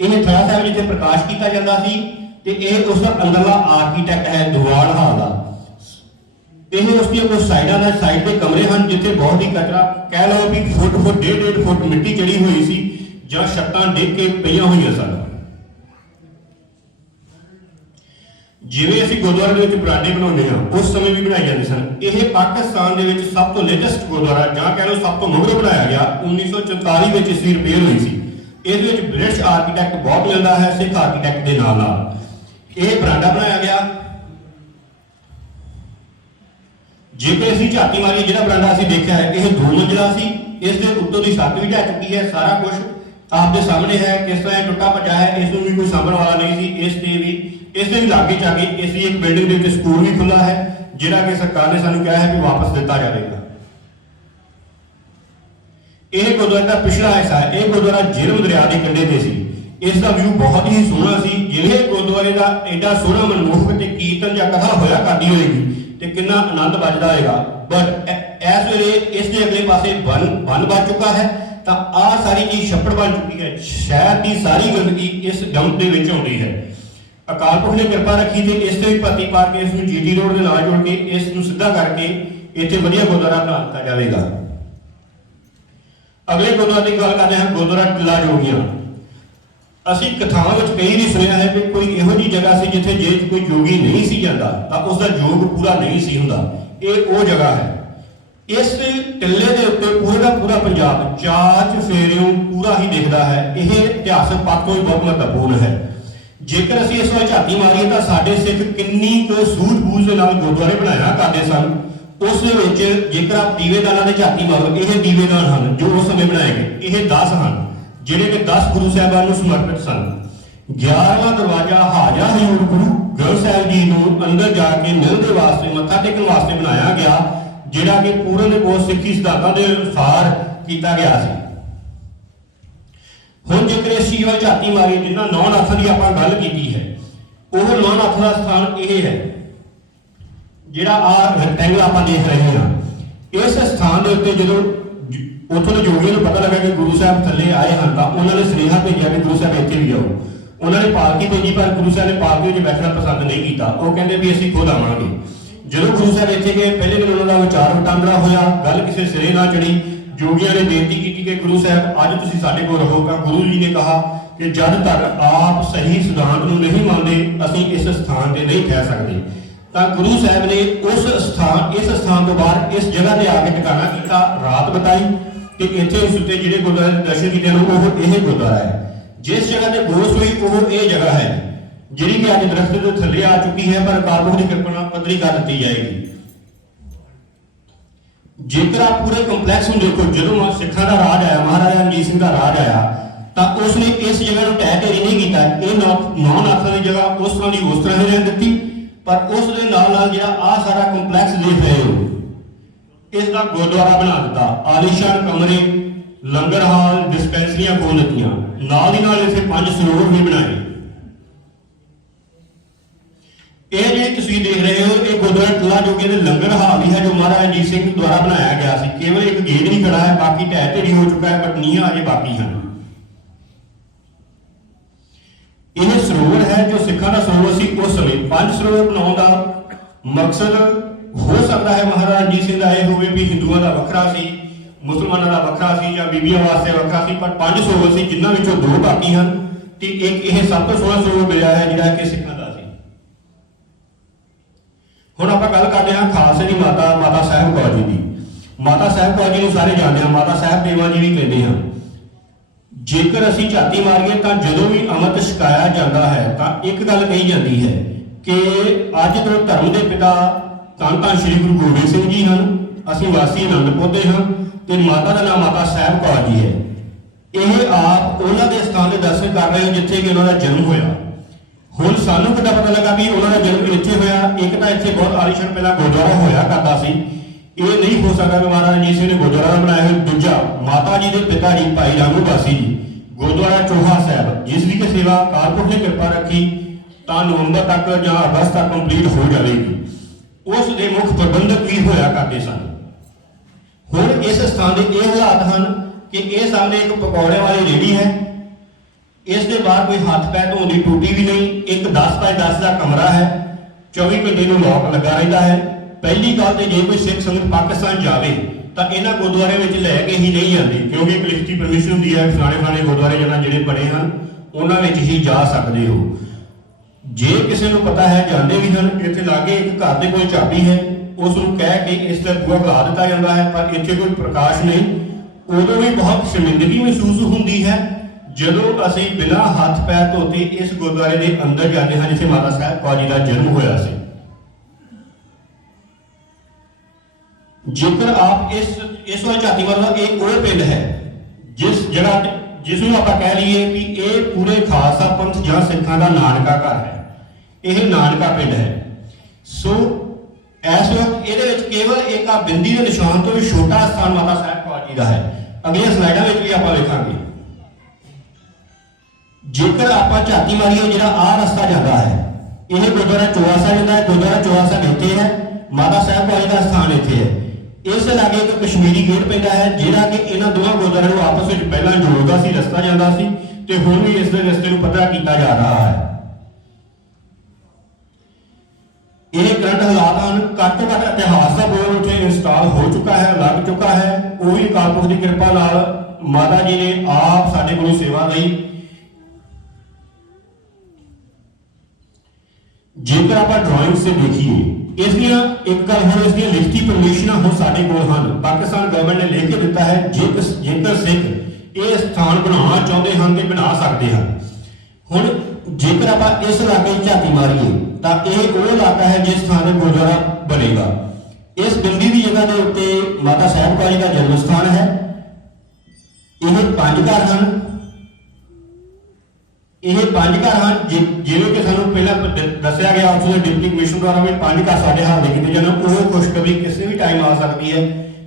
ਇਹ ਥੜਾ ਸਾਹਿਬ ਜਿੱਥੇ ਪ੍ਰਕਾਸ਼ ਕੀਤਾ ਜਾਂਦਾ ਸੀ, ਤੇ ਇਹ ਉਸ ਦਾ ਅੰਦਰਲਾ ਆਰਕੀਟੈਕਟ ਹੈ ਦੁਆਲ ਹਾਲ ਦਾ। ਇਹ ਉਸ ਦੀਆਂ ਕੁਝ ਸਾਈਡਾਂ ਦਾ ਸਾਈਡ ਦੇ ਕਮਰੇ ਹਨ, ਜਿੱਥੇ ਬਹੁਤ ਹੀ ਕਚਰਾ, ਕਹਿ ਲਓ ਵੀ ਫੁੱਟ 1.5 ਫੁੱਟ ਮਿੱਟੀ ਚੜੀ ਹੋਈ ਸੀ ਜਾਂ ਛੱਤਾਂ ਡਿੱਗ ਕੇ ਪਈਆਂ ਹੋਈਆਂ ਸਨ। ਜਿਵੇਂ ਅਸੀਂ ਗੁਰਦੁਆਰੇ ਦੇ ਵਿੱਚ ਬਰਾਂਡੇ ਬਣਾਉਂਦੇ ਹਾਂ, ਉਸ ਸਮੇਂ ਵੀ ਬਣਾਏ ਜਾਂਦੇ ਸਨ। ਇਹ ਪਾਕਿਸਤਾਨ ਦੇ ਵਿੱਚ ਸਭ ਤੋਂ ਲੇਟੈਸਟ ਗੁਰਦੁਆਰਾ, ਜਾਂ ਕਹਿ ਲਓ ਸਭ ਤੋਂ ਮਗਰੋਂ ਬਣਾਇਆ ਗਿਆ। 1944 ਵਿੱਚ ਇਸ ਦੀ ਰਿਪੇਅਰ ਹੋਈ ਸੀ। ਇਹਦੇ ਵਿੱਚ ਬ੍ਰਿਟਿਸ਼ ਆਰਕੀਟੈਕਟ ਬਹੁਤ ਮਿਲਦਾ ਹੈ ਸਿੱਖ ਆਰਕੀਟੈਕਟ ਦੇ ਨਾਲ ਨਾਲ। ਇਹ ਬਰਾਂਡਾ ਬਣਾਇਆ ਗਿਆ। ਜੇਕਰ ਅਸੀਂ ਝਾਤੀ ਮਾਰੀਏ, ਜਿਹੜਾ ਬਰਾਂਡਾ ਅਸੀਂ ਦੇਖਿਆ ਹੈ, ਇਹ 2 ਮੰਜ਼ਿਲਾ ਸੀ। ਇਸ ਦੇ ਉੱਤੋਂ ਦੀ ਛੱਤ ਵੀ ਢਹਿ ਚੁੱਕੀ ਹੈ। ਸਾਰਾ ਕੁਝ ਆਪ ਦੇ ਸਾਹਮਣੇ ਹੈ, ਕਿਸ ਤਰ੍ਹਾਂ ਇਹ ਟੁੱਟਾ ਭੱਜਾ ਹੈ। ਇਸ ਨੂੰ ਵੀ ਕੋਈ ਸਾਂਭਣ ਵਾਲਾ ਨਹੀਂ ਸੀ। ਇਸ ਦੇ ਵੀ ਲਾਗੇ ਚਾਗੇ ਇਸ ਦੀ ਇੱਕ ਬਿਲਡਿੰਗ ਦੇ ਵਿੱਚ ਸਕੂਲ ਵੀ ਖੁੱਲਾ ਹੈ, ਜਿਹੜਾ ਕਿ ਸਰਕਾਰ ਨੇ ਸਾਨੂੰ ਕਿਹਾ ਹੈ ਕਿ ਵਾਪਸ ਦਿੱਤਾ ਜਾਵੇਗਾ। ਇਹ ਗੁਰਦੁਆਰੇ ਦਾ ਪਿਛਲਾ ਹਿੱਸਾ ਹੈ। ਇਹ ਗੁਰਦੁਆਰਾ ਜੇਹਲਮ ਦਰਿਆ ਦੇ ਕੰਢੇ ਤੇ ਸੀ। ਇਸ ਦਾ ਵਿਊ ਬਹੁਤ ਹੀ ਸੋਹਣਾ ਸੀ। ਜਿਵੇਂ ਗੁਰਦੁਆਰੇ ਦਾ ਐਡਾ ਸੋਹਣਾ ਮਨਮੋਹਕ ਤੇ ਕੀਰਤਨ ਜਾਂ ਕਥਾ ਹੋਇਆ ਕਰਦੀ ਹੋਏਗੀ ਤੇ ਕਿੰਨਾ ਆਨੰਦ ਵੱਜਦਾ ਹੋਏਗਾ। ਬਟ ਇਸ ਵੇਲੇ ਇਸ ਦੇ ਅਗਲੇ ਪਾਸੇ ਬੰਨ ਬਣ ਚੁੱਕਾ ਹੈ, ਤਾਂ ਆਹ ਸਾਰੀ ਚੀਜ਼ ਛੱਪੜ ਬਣ ਚੁੱਕੀ ਹੈ। ਸ਼ਹਿਰ ਦੀ ਸਾਰੀ ਗੰਦਗੀ ਇਸ ਡੰਪ ਦੇ ਵਿੱਚ ਆਉਂਦੀ ਹੈ। ਅਕਾਲ ਪੁਰਖ ਨੇ ਕਿਰਪਾ ਰੱਖੀ ਤੇ ਇਸ ਤੇ ਵੀ ਭਰਤੀ ਪਾ ਕੇ ਇਸ ਨੂੰ ਜੀਟੀ ਰੋਡ ਦੇ ਨਾਲ ਜੋੜ ਕੇ ਇਸ ਨੂੰ ਸਿੱਧਾ ਕਰਕੇ ਇੱਥੇ ਵਧੀਆ ਗੁਰਦੁਆਰਾ ਬਣਾ ਦਿੱਤਾ ਜਾਵੇਗਾ। ਅਗਲੇ ਗੁਰਦੁਆਰੇ ਦੀ ਗੱਲ ਕਰਦੇ ਹਾਂ, ਗੁਰਦੁਆਰਾ ਟਿੱਲਾ ਜੋਗੀਆਂ। ਅਸੀਂ ਕਥਾਵਾਂ ਵਿੱਚ ਕਈ ਵਾਰੀ ਸੁਣਿਆ ਹੈ ਕਿ ਕੋਈ ਇਹੋ ਜਿਹੀ ਜਗ੍ਹਾ ਸੀ ਜਿੱਥੇ ਜੇ ਕੋਈ ਜੋਗੀ ਨਹੀਂ ਸੀ ਜਾਂਦਾ ਤਾਂ ਉਸ ਦਾ ਯੋਗ ਪੂਰਾ ਨਹੀਂ ਸੀ ਹੁੰਦਾ। ਇਹ ਉਹ ਜਗ੍ਹਾ ਹੈ। ਇਸ ਟਿੱਲੇ ਦੇ ਉੱਤੇ ਪੂਰੇ ਦਾ ਪੂਰਾ ਪੰਜਾਬ ਚਾਰ ਚੁਫੇਰਿਓਂ ਪੂਰਾ ਹੀ ਦਿਖਦਾ ਹੈ। ਇਹ ਇਤਿਹਾਸਕ ਪੱਖ ਤੋਂ ਹੀ ਬਹੁਤ ਮਹੱਤਵਪੂਰਨ ਹੈ। ਜੇਕਰ ਅਸੀਂ ਇਸ ਵਿੱਚ ਝਾਤੀ ਮਾਰੀਏ ਤਾਂ ਸਾਡੇ ਸਿੱਖ ਕਿੰਨੀ ਕੁ ਸੂਝ-ਬੂਝ ਦੇ ਨਾਲ ਗੁਰਦੁਆਰੇ ਬਣਾਇਆ ਕਰਦੇ ਸਨ। ਉਸ ਦੇ ਵਿੱਚ ਜੇਕਰ ਆਪ ਦੀਵੇਦਾਨਾਂ ਦੇ ਝਾਤੀ ਮਾਰੋ, ਇਹ ਦੀਵੇਦਾਨ ਹਨ ਜੋ ਉਸ ਸਮੇਂ ਬਣਾਏ ਗਏ। ਇਹ 10 ਹਨ, ਜਿਹੜੇ ਕਿ 10 ਗੁਰੂ ਸਾਹਿਬਾਨ ਨੂੰ ਸਮਰਪਿਤ ਸਨ। 11ਵਾਂ ਦਰਵਾਜ਼ਾ ਹਾਜ਼ਰ ਹਜ਼ੂਰ ਗੁਰੂ ਗ੍ਰੰਥ ਸਾਹਿਬ ਜੀ ਨੂੰ ਅੰਦਰ ਜਾ ਕੇ ਮਿਲਣ ਦੇ ਵਾਸਤੇ, ਮੱਥਾ ਟੇਕਣ ਵਾਸਤੇ ਬਣਾਇਆ ਗਿਆ, ਜਿਹੜਾ ਕਿ ਪੂਰਨ ਦੇ ਬਹੁਤ ਸਿੱਖੀ ਸਿਧਾਂਤਾਂ ਦੇ ਅਨੁਸਾਰ ਕੀਤਾ ਗਿਆ ਸੀ। ਹੁਣ ਜੇਕਰ ਇਸ ਚੀਜ਼ ਵੱਲ ਝਾਤੀ ਮਾਰੀ, ਜਿਨ੍ਹਾਂ 9 ਨਾਥਾਂ ਦੀ ਆਪਾਂ ਗੱਲ ਕੀਤੀ ਹੈ, ਉਹ 9 ਨਾਥਾਂ ਦਾ ਸਥਾਨ ਇਹ ਹੈ ਜਿਹੜਾ ਆਹ ਰੈਕਟੈਂਗਲ ਆਪਾਂ ਦੇਖ ਰਹੇ ਹਾਂ। ਇਸ ਸਥਾਨ ਦੇ ਉੱਤੇ ਜਦੋਂ ਉੱਥੋਂ ਦੇ ਜੋਗੀਆਂ ਨੂੰ ਪਤਾ ਲੱਗਾ ਕਿ ਗੁਰੂ ਸਾਹਿਬ ਥੱਲੇ ਆਏ ਹਨ, ਤਾਂ ਉਹਨਾਂ ਨੇ ਸੁਨੇਹਾ ਭੇਜਿਆ ਕਿ ਗੁਰੂ ਸਾਹਿਬ ਇੱਥੇ ਵੀ ਆਓ। ਉਹਨਾਂ ਨੇ ਪਾਲਕੀ ਭੇਜੀ, ਪਰ ਗੁਰੂ ਸਾਹਿਬ ਨੇ ਪਾਲਕੀ ਵਿੱਚ ਬੈਠਣਾ ਪਸੰਦ ਨਹੀਂ ਕੀਤਾ। ਉਹ ਕਹਿੰਦੇ ਵੀ ਅਸੀਂ ਖੁਦ ਆਵਾਂਗੇ। ਜਦੋਂ ਗੁਰੂ ਸਾਹਿਬ ਇੱਥੇ ਗਏ, ਪਹਿਲੇ ਦਿਨ ਉਹਨਾਂ ਦਾ ਵਿਚਾਰ ਵਟਾਂਦਰਾ ਹੋਇਆ, ਗੱਲ ਕਿਸੇ ਸਿਰੇ ਨਾ ਚੜੀ। ਜੋਗੀਆਂ ਨੇ ਬੇਨਤੀ ਕੀਤੀ ਕਿ ਗੁਰੂ ਸਾਹਿਬ ਅੱਜ ਤੁਸੀਂ ਸਾਡੇ ਕੋਲ ਰਹੋ। ਤਾਂ ਗੁਰੂ ਜੀ ਨੇ ਕਿਹਾ ਕਿ ਜਦ ਤੱਕ ਆਪ ਸਹੀ ਸਿਧਾਂਤ ਨੂੰ ਨਹੀਂ ਮੰਨਦੇ, ਅਸੀਂ ਇਸ ਸਥਾਨ ਤੇ ਨਹੀਂ ਠਹਿਰ ਸਕਦੇ। ਤਾਂ ਗੁਰੂ ਸਾਹਿਬ ਨੇ ਇਸ ਸਥਾਨ ਤੋਂ ਬਾਅਦ ਇਸ ਜਗ੍ਹਾ ਤੇ ਆ ਕੇ ਟਿਕਾਣਾ ਕੀਤਾ, ਰਾਤ ਬਿਤਾਈ ਤੇ ਇੱਥੇ ਉਸ ਉੱਤੇ ਜਿਹੜੇ ਗੁਰਦੁਆਰੇ ਦੇ ਦਰਸ਼ਨ ਕੀਤੇ ਹਨ ਉਹ ਇਹ ਗੁਰਦੁਆਰਾ ਹੈ। ਜਿਸ ਜਗ੍ਹਾ ਤੇ ਗੋਸ਼ ਹੋਈ ਉਹ ਇਹ ਜਗ੍ਹਾ ਹੈ, ਜਿਹੜੀ ਕਿ ਅੱਜ ਦਰਖਤ ਦੇ ਥੱਲੇ ਆ ਚੁੱਕੀ ਹੈ, ਪਰ ਅਕਾਲ ਪੁਰਖ ਦੀ ਕਿਰਪਾ ਨਾਲ ਪੱਧਰੀ ਕਰ ਦਿੱਤੀ ਜਾਏਗੀ। ਜੇਕਰ ਆਪ ਪੂਰੇ ਕੰਪਲੈਕਸ ਨੂੰ ਦੇਖੋ, ਜਦੋਂ ਸਿੱਖਾਂ ਦਾ ਰਾਜ ਆਇਆ, ਮਹਾਰਾਜਾ ਰਣਜੀਤ ਸਿੰਘ ਦਾ ਰਾਜ ਆਇਆ, ਤਾਂ ਉਸ ਨੇ ਇਸ ਜਗ੍ਹਾ ਨੂੰ ਢਹਿ ਢੇਰੀ ਨਹੀਂ ਕੀਤਾ। ਇਹ 9 ਨਾਥਾਂ ਦੀ ਜਗ੍ਹਾ ਉਸ ਤਰ੍ਹਾਂ ਦੀ ਉਸ ਤਰ੍ਹਾਂ ਹੀ ਰਹਿਣ ਦਿੱਤੀ, ਪਰ ਉਸ ਦੇ ਨਾਲ ਨਾਲ ਜਿਹੜਾ ਆਹ ਸਾਰਾ ਕੰਪਲੈਕਸ ਦੇਖ ਰਹੇ ਹੋ, ਇਸ ਦਾ ਗੁਰਦੁਆਰਾ ਬਣਾ ਦਿੱਤਾ। ਆਲੀਸ਼ਾਨ ਕਮਰੇ, ਲੰਗਰ ਹਾਲ, ਡਿਸਪੈਂਸਰੀਆਂ ਖੋਲ ਦਿੱਤੀਆਂ। ਨਾਲ ਦੀ ਨਾਲ ਇੱਥੇ 5 ਸਰੋਵਰ ਵੀ ਬਣਾਏ। ਇਹ ਜਿਹੜੀ ਤਸਵੀਰ ਦੇਖ ਰਹੇ ਹੋ, ਇਹ ਗੁਰਦੁਆਰਾ ਟਿੱਲਾ ਜੋਗੀਆਂ ਦੇ ਲੰਗਰ ਹਾਲ ਹੀ ਹੈ, ਜੋ ਮਹਾਰਾਜਾ ਰਣਜੀਤ ਸਿੰਘ ਦੁਆਰਾ ਬਣਾਇਆ ਗਿਆ ਸੀ। ਕੇਵਲ ਇੱਕ ਗੇਟ ਨਹੀਂ ਖੜਾ ਹੈ, ਬਾਕੀ ਢਹਿ ਢੇਰੀ ਹੋ ਚੁੱਕਾ ਹੈ, ਬਟ ਨੀਹਾਂ ਅਜੇ ਬਾਕੀ ਹਨ। ਇਹ ਸਰੋਵਰ ਹੈ ਜੋ ਸਿੱਖਾਂ ਦਾ ਸਰੋਵਰ ਸੀ ਉਸ ਸਮੇਂ। 5 ਸਰੋਵਰ ਬਣਾਉਣ ਦਾ ਮਕਸਦ ਹੋ ਸਕਦਾ ਹੈ ਮਹਾਰਾਜਾ ਰਣਜੀਤ ਸਿੰਘ ਦਾ ਇਹ ਹੋਵੇ ਵੀ ਹਿੰਦੂਆਂ ਦਾ ਵੱਖਰਾ ਸੀ, ਮੁਸਲਮਾਨਾਂ ਦਾ ਵੱਖਰਾ ਸੀ, ਜਾਂ ਬੀਬੀਆਂ ਵਾਸਤੇ ਵੱਖਰਾ ਸੀ, ਪਰ 5 ਸਰੋਵਰ ਸੀ, ਜਿਨ੍ਹਾਂ ਵਿੱਚੋਂ 2 ਬਾਕੀ ਹਨ। ਤੇ ਇੱਕ ਇਹ ਸਭ ਤੋਂ ਸੋਹਣਾ ਸਰੋਵਰ ਮਿਲਿਆ ਹੈ ਜਿਹੜਾ ਕਿ ਸਿੱਖਾਂ ਦਾ ਸੀ। ਹੁਣ ਆਪਾਂ ਗੱਲ ਕਰਦੇ ਹਾਂ ਖਾਲਸੇ ਦੀ ਮਾਤਾ ਸਾਹਿਬ ਕੌਰ ਜੀ ਦੀ। ਮਾਤਾ ਸਾਹਿਬ ਕੌਰ ਜੀ ਨੂੰ ਸਾਰੇ ਜਾਣਦੇ ਹਾਂ, ਮਾਤਾ ਸਾਹਿਬ ਦੇਵਾ ਜੀ ਵੀ ਕਹਿੰਦੇ ਹਾਂ। ਜੇਕਰ ਅਸੀਂ ਝਾਤੀ ਮਾਰੀਏ ਤਾਂ ਜਦੋਂ ਵੀ ਅੰਮ੍ਰਿਤ ਛਕਾਇਆ ਜਾਂਦਾ ਹੈ ਤਾਂ ਇੱਕ ਗੱਲ ਕਹੀ ਜਾਂਦੀ ਹੈ ਕਿ ਅੱਜ ਤੋਂ ਧਰਮ ਦੇ ਪਿਤਾ ਧੰਨ ਧੰਨ ਸ੍ਰੀ ਗੁਰੂ ਗੋਬਿੰਦ ਸਿੰਘ ਜੀ ਹਨ, ਅਸੀਂ ਵਾਸੀ ਅਨੰਦਪੁਰ ਦੇ ਹਾਂ ਤੇ ਮਾਤਾ ਦਾ ਨਾਮ ਮਾਤਾ ਸਾਹਿਬ ਕੌਰ ਜੀ ਹੈ। ਇਹ ਆਪ ਉਹਨਾਂ ਦੇ ਸਥਾਨ ਦੇ ਦਰਸ਼ਨ ਕਰ ਰਹੇ ਹੋ ਜਿੱਥੇ ਕਿ ਉਹਨਾਂ ਦਾ ਜਨਮ ਹੋਇਆ। ਹੁਣ ਸਾਨੂੰ ਕਿੱਦਾਂ ਪਤਾ ਲੱਗਾ ਵੀ ਉਹਨਾਂ ਦਾ ਜਨਮ ਇੱਥੇ ਹੋਇਆ? ਇੱਕ ਤਾਂ ਇੱਥੇ ਬਹੁਤ ਆਲੀਸ਼ਾਨ ਪਹਿਲਾਂ ਗੁਰਦੁਆਰਾ ਹੋਇਆ ਕਰਦਾ ਸੀ, ਇਹ ਨਹੀਂ ਹੋ ਸਕਦਾ ਕਿ ਮਹਾਰਾਜਾ ਰਣਜੀਤ ਸਿੰਘ ਨੇ ਗੁਰਦੁਆਰਾ ਬਣਾਇਆ ਹੋਇਆ। ਦੂਜਾ, ਮਾਤਾ ਜੀ ਦੇ ਪਿਤਾ ਜੀ ਭਾਈ ਰਾਮੂ ਬਾਸੀ ਜੀ ਗੁਰਦੁਆਰਾ ਚੋਹਾ ਸਾਹਿਬ, ਜਿਸ ਦੀ ਕਿ ਸੇਵਾ ਕਾਲਪੁਰਖ ਨੇ ਕਿਰਪਾ ਰੱਖੀ ਤਾਂ ਨਵੰਬਰ ਤੱਕ ਜਾਂ ਅਗਸਤ ਤੱਕ ਕੰਪਲੀਟ ਹੋ ਜਾਵੇਗੀ। ਉਸ ਦੇ ਮੁੱਖ ਪ੍ਰਬੰਧਕ ਵੀ ਹੋਇਆ ਕਰਦੇ ਸਨ। ਹੁਣ ਇਸ ਸਥਾਨ ਦੇ ਇਹ ਹਾਲਾਤ ਹਨ ਕਿ ਇਹ ਸਾਹਮਣੇ ਇੱਕ ਪਕੌੜੇ ਵਾਲੀ ਰੇਹੜੀ ਹੈ, ਇਸ ਦੇ ਬਾਹਰ ਕੋਈ ਹੱਥ ਪੈਰ ਧੋਣ ਦੀ ਟੂਟੀ ਵੀ ਨਹੀਂ। ਇੱਕ 10 ਬਾਈ 10 ਦਾ ਕਮਰਾ ਹੈ, 24 ਘੰਟੇ ਨੂੰ ਲੋਕ ਲੱਗਾ ਰਹਿੰਦਾ ਹੈ। ਪਹਿਲੀ ਗੱਲ ਤੇ ਜੇ ਕੋਈ ਸਿੱਖ ਸੰਗਤ ਪਾਕਿਸਤਾਨ ਜਾਵੇ ਤਾਂ ਇਹਨਾਂ ਗੁਰਦੁਆਰੇ ਵਿੱਚ ਲੈ ਕੇ ਹੀ ਨਹੀਂ ਜਾਂਦੇ, ਕਿਉਂਕਿ ਇੱਕ ਲਿਖਤੀ ਪਰਮਿਸ਼ਨ ਹੁੰਦੀ ਹੈ ਫਲਾਣੇ ਗੁਰਦੁਆਰੇ ਜਿਹੜੇ ਬਣੇ ਹਨ ਉਹਨਾਂ ਵਿੱਚ ਹੀ ਜਾ ਸਕਦੇ ਹੋ। ਜੇ ਕਿਸੇ ਨੂੰ ਪਤਾ ਹੈ ਜਾਂਦੇ ਵੀ ਹਨ, ਇੱਥੇ ਲਾਗੇ ਇੱਕ ਘਰ ਦੇ ਕੋਲ ਚਾਬੀ ਹੈ, ਉਸ ਨੂੰ ਕਹਿ ਕੇ ਇਸ ਦਾ ਬੂਹਾ ਖੁਲਾ ਦਿੱਤਾ ਜਾਂਦਾ ਹੈ, ਪਰ ਇੱਥੇ ਕੋਈ ਪ੍ਰਕਾਸ਼ ਨਹੀਂ। ਉਦੋਂ ਵੀ ਬਹੁਤ ਸ਼ਰਮਿੰਦਗੀ ਮਹਿਸੂਸ ਹੁੰਦੀ ਹੈ ਜਦੋਂ ਅਸੀਂ ਬਿਨਾਂ ਹੱਥ ਪੈਰ ਧੋਤੇ ਇਸ ਗੁਰਦੁਆਰੇ ਦੇ ਅੰਦਰ ਜਾਂਦੇ ਹਾਂ ਜਿੱਥੇ ਮਾਤਾ ਸਾਹਿਬ ਕੌਰ ਜੀ ਦਾ ਜਨਮ ਹੋਇਆ ਸੀ। ਜੇਕਰ ਆਪ ਇਸ ਵਾਰ ਝਾਤੀ ਮਾਰੋ, ਇਹ ਉਹ ਪਿੰਡ ਹੈ ਜਿਸ ਨੂੰ ਆਪਾਂ ਕਹਿ ਲਈਏ ਵੀ ਇਹ ਪੂਰੇ ਖਾਲਸਾ ਪੰਥ ਜਾਂ ਸਿੱਖਾਂ ਦਾ ਨਾਨਕਾ ਘਰ ਹੈ। ਇਹ ਨਾਨਕਾ ਪਿੰਡ ਹੈ। ਸੋ ਇਸ ਵਕਤ ਇਹਦੇ ਵਿੱਚ ਕੇਵਲ ਇੱਕ ਆ ਬਿੰਦੀ ਦੇ ਨਿਸ਼ਾਨ ਤੋਂ ਵੀ ਛੋਟਾ ਸਥਾਨ ਮਾਤਾ ਸਾਹਿਬ ਕੌਰ ਜੀ ਦਾ ਹੈ। ਅਗਲੀਆਂ ਸਲਾਈਡਾਂ ਵਿੱਚ ਵੀ ਆਪਾਂ ਵੇਖਾਂਗੇ। ਜੇਕਰ ਆਪਾਂ ਝਾਤੀ ਮਾਰੀਏ, ਜਿਹੜਾ ਆਹ ਰਸਤਾ ਜਾਂਦਾ ਹੈ ਇਹ ਗੁਰਦੁਆਰਾ ਚੋਹਾ ਸਾਹਿਬ ਜਾਂਦਾ ਹੈ। ਗੁਰਦੁਆਰਾ ਚੋਹਾ ਸਾਹਿਬ ਇੱਥੇ ਹੈ, ਮਾਤਾ ਸਾਹਿਬ ਕੌਰ ਜੀ ਦਾ ਸਥਾਨ ਇੱਥੇ ਹੈ। ਇਸ ਲਾਗੇ ਇੱਕ ਕਸ਼ਮੀਰੀ ਗੇਟ ਪੈਂਦਾ ਹੈ ਜਿਹੜਾ ਕਿ ਇਹਨਾਂ ਦੋਵਾਂ ਗੁਰਦੁਆਰਿਆਂ ਨੂੰ ਆਪਸ ਵਿੱਚ ਪਹਿਲਾਂ ਜੋੜਦਾ ਸੀ, ਰਸਤਾ ਜਾਂਦਾ ਸੀ ਤੇ ਹੁਣ ਵੀ ਇਸ ਦੇ ਰਸਤੇ ਨੂੰ ਪੱਧਰਾ ਕੀਤਾ ਜਾ ਰਿਹਾ ਹੈ। ਇਹ ਕਰੰਟ ਹਾਲਾਤ ਹਨ। ਘੱਟ ਤੋਂ ਘੱਟ ਇਤਿਹਾਸ ਦਾ ਬੋਰਡ ਉੱਥੇ ਇੰਸਟਾਲ ਹੋ ਚੁੱਕਾ ਹੈ, ਲੱਗ ਚੁੱਕਾ ਹੈ। ਉਹ ਵੀ ਕਾਲਪੁਰਖ ਦੀ ਕਿਰਪਾ ਨਾਲ ਮਾਤਾ ਜੀ ਨੇ ਆਪ ਸਾਡੇ ਕੋਲੋਂ ਸੇਵਾ ਲਈ। ਜੇਕਰ ਆਪਾਂ ਡਰਾਇੰਗ ਸੇ ਦੇਖੀਏ, ਇਸ ਦੀਆਂ ਇੱਕ ਗੱਲ ਹੁਣ, ਇਸ ਦੀਆਂ ਲਿਖਤੀ ਪਰਮਿਸ਼ਨਾਂ ਹੁਣ ਸਾਡੇ ਕੋਲ ਹਨ। ਪਾਕਿਸਤਾਨ ਗਵਰਨਮੈਂਟ ਨੇ ਲਿਖ ਕੇ ਦਿੱਤਾ ਹੈ ਜੇਕਰ ਸਿੱਖ ਇਹ ਸਥਾਨ ਬਣਾਉਣਾ ਚਾਹੁੰਦੇ ਹਨ ਤੇ ਬਣਾ ਸਕਦੇ ਹਨ। ਹੁਣ ਜੇਕਰ ਆਪਾਂ ਇਸ ਇਲਾਕੇ ਝਾਤੀ ਮਾਰੀਏ ਤਾਂ ਇਹ ਉਹ ਇਲਾਕਾ ਹੈ ਜਿਸ ਥਾਂ ਤੇ ਗੁਰਦੁਆਰਾ ਬਣੇਗਾ। ਇਸ ਬਿੰਦੀ ਦੀ ਜਗ੍ਹਾ ਦੇ ਉੱਤੇ ਮਾਤਾ ਸਾਹਿਬ ਕੌਰ ਜੀ ਦਾ ਜਨਮ ਸਥਾਨ ਹੈ। ਇਹ 5 ਘਰ ਹਨ। ਜਿਵੇਂ ਕਿ ਸਾਨੂੰ ਪਹਿਲਾਂ ਦੱਸਿਆ ਗਿਆ ਉਸ ਦੇ ਡਿਪਟੀ ਕਮਿਸ਼ਨ ਦੁਆਰਾ ਵੀ 5 ਘਰ ਸਾਡੇ ਹਵਾਲੇ ਕੀਤੇ ਜਾਣ। ਉਹ ਖੁਸ਼ਖਬਰੀ ਕਿਸੇ ਵੀ ਟਾਈਮ ਆ ਸਕਦੀ ਹੈ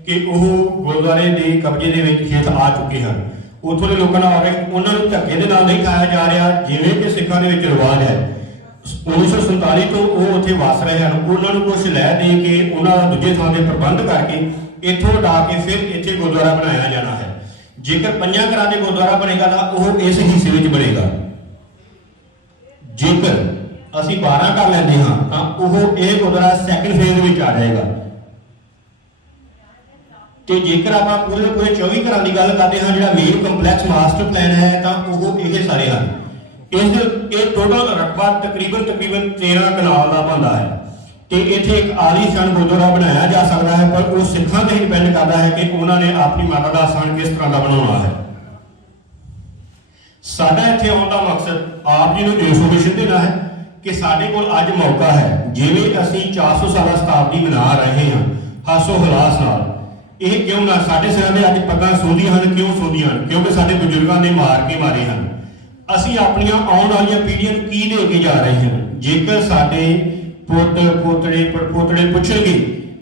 ਕਿ ਉਹ ਗੁਰਦੁਆਰੇ ਦੇ ਕਬਜ਼ੇ ਦੇ ਵਿੱਚ ਹੇਠ ਆ ਚੁੱਕੇ ਹਨ। ਉੱਥੋਂ ਦੇ ਲੋਕਾਂ ਨਾਲ ਆ ਕੇ ਉਹਨਾਂ ਨੂੰ ਧੱਕੇ ਦੇ ਨਾਲ ਨਹੀਂ ਖਾਇਆ ਜਾ ਰਿਹਾ, ਜਿਵੇਂ ਕਿ ਸਿੱਖਾਂ ਦੇ ਵਿੱਚ ਰਿਵਾਜ ਹੈ। 1947 ਤੋਂ ਉਹ ਉੱਥੇ ਵਸ ਰਹੇ ਹਨ। ਉਹਨਾਂ ਨੂੰ ਕੁਝ ਲੈ ਦੇ ਕੇ ਉਹਨਾਂ ਦਾ ਦੂਜੇ ਥਾਂ ਦੇ ਪ੍ਰਬੰਧ ਕਰਕੇ ਇੱਥੋਂ ਹਟਾ ਕੇ ਫਿਰ ਇੱਥੇ ਗੁਰਦੁਆਰਾ ਬਣਾਇਆ ਜਾਣਾ ਹੈ। ਜੇਕਰ 5 ਘਰਾਂ ਦੇ ਗੁਰਦੁਆਰਾ ਬਣੇਗਾ ਤਾਂ ਉਹ ਇਸ ਹਿੱਸੇ ਵਿੱਚ ਬਣੇਗਾ। ਜੇਕਰ ਅਸੀਂ 12 ਘਰ ਲੈਂਦੇ ਹਾਂ ਤਾਂ ਉਹ ਇਹ ਗੁਰਦੁਆਰਾ ਸੈਕੰਡ ਫੇਜ਼ ਵਿੱਚ ਆ ਜਾਏਗਾ। ਤੇ ਜੇਕਰ ਆਪਾਂ ਪੂਰੇ 24 ਘਰਾਂ ਦੀ ਗੱਲ ਕਰਦੇ ਹਾਂ, ਜਿਹੜਾ ਮੇਨ ਕੰਪਲੈਕਸ ਮਾਸਟਰ ਪਲਾਨ ਹੈ, ਤਾਂ ਉਹ ਇਹ ਸਾਰੇ ਹਨ। ਇਹ ਟੋਟਲ ਰਕਬਾ ਤਕਰੀਬਨ 13 ਕਨਾਲ ਦਾ ਬਣਦਾ ਹੈ ਤੇ ਇੱਥੇ ਇੱਕ ਆਲੀਸ਼ਾਨ ਗੁਰਦੁਆਰਾ ਬਣਾਇਆ ਜਾ ਸਕਦਾ ਹੈ, ਪਰ ਉਹ ਸਿੱਖਾਂ ਤੇ ਹੀ ਡਿਪੈਂਡ ਕਰਦਾ ਹੈ ਕਿ ਉਹਨਾਂ ਨੇ ਆਪਣੀ ਮਾਤਾ ਦਾ ਸਥਾਨ ਕਿਸ ਤਰ੍ਹਾਂ ਦਾ ਬਣਾਉਣਾ ਹੈ। ਸਾਡਾ ਇੱਥੇ ਆਉਣ ਦਾ ਮਕਸਦ ਆਪ ਜੀ ਨੂੰ ਇਨਫੋਰਮੇਸ਼ਨ ਦੇਣਾ ਹੈ ਕਿ ਸਾਡੇ ਕੋਲ ਅੱਜ ਮੌਕਾ ਹੈ। ਜਿਵੇਂ ਅਸੀਂ 400 ਸਾਲਾ ਸ਼ਤਾਬਦੀ ਮਨਾ ਰਹੇ ਹਾਂ ਹਾਸੋ ਹਲਾਸ ਨਾਲ, ਇਹ ਕਿਉਂ ਨਾ ਸਾਡੇ ਸਿਰਾਂ ਦੇ ਅੱਜ ਪੱਗਾਂ ਸੋਂਦੀਆਂ ਹਨ। ਕਿਉਂ ਸੋਂਦੀਆਂ ਹਨ? ਕਿਉਂਕਿ ਸਾਡੇ ਬਜ਼ੁਰਗਾਂ ਨੇ ਮਾਰੇ ਹਨ। ਅਸੀਂ ਆਪਣੀਆਂ ਆਉਣ ਵਾਲੀਆਂ ਪੀੜ੍ਹੀਆਂ ਨੂੰ ਕੀ ਦੇ ਕੇ ਜਾ ਰਹੇ ਹਾਂ? ਜੇਕਰ ਸਾਡੇ ਪੋਤੜੇ ਪੁੱਛਣਗੇ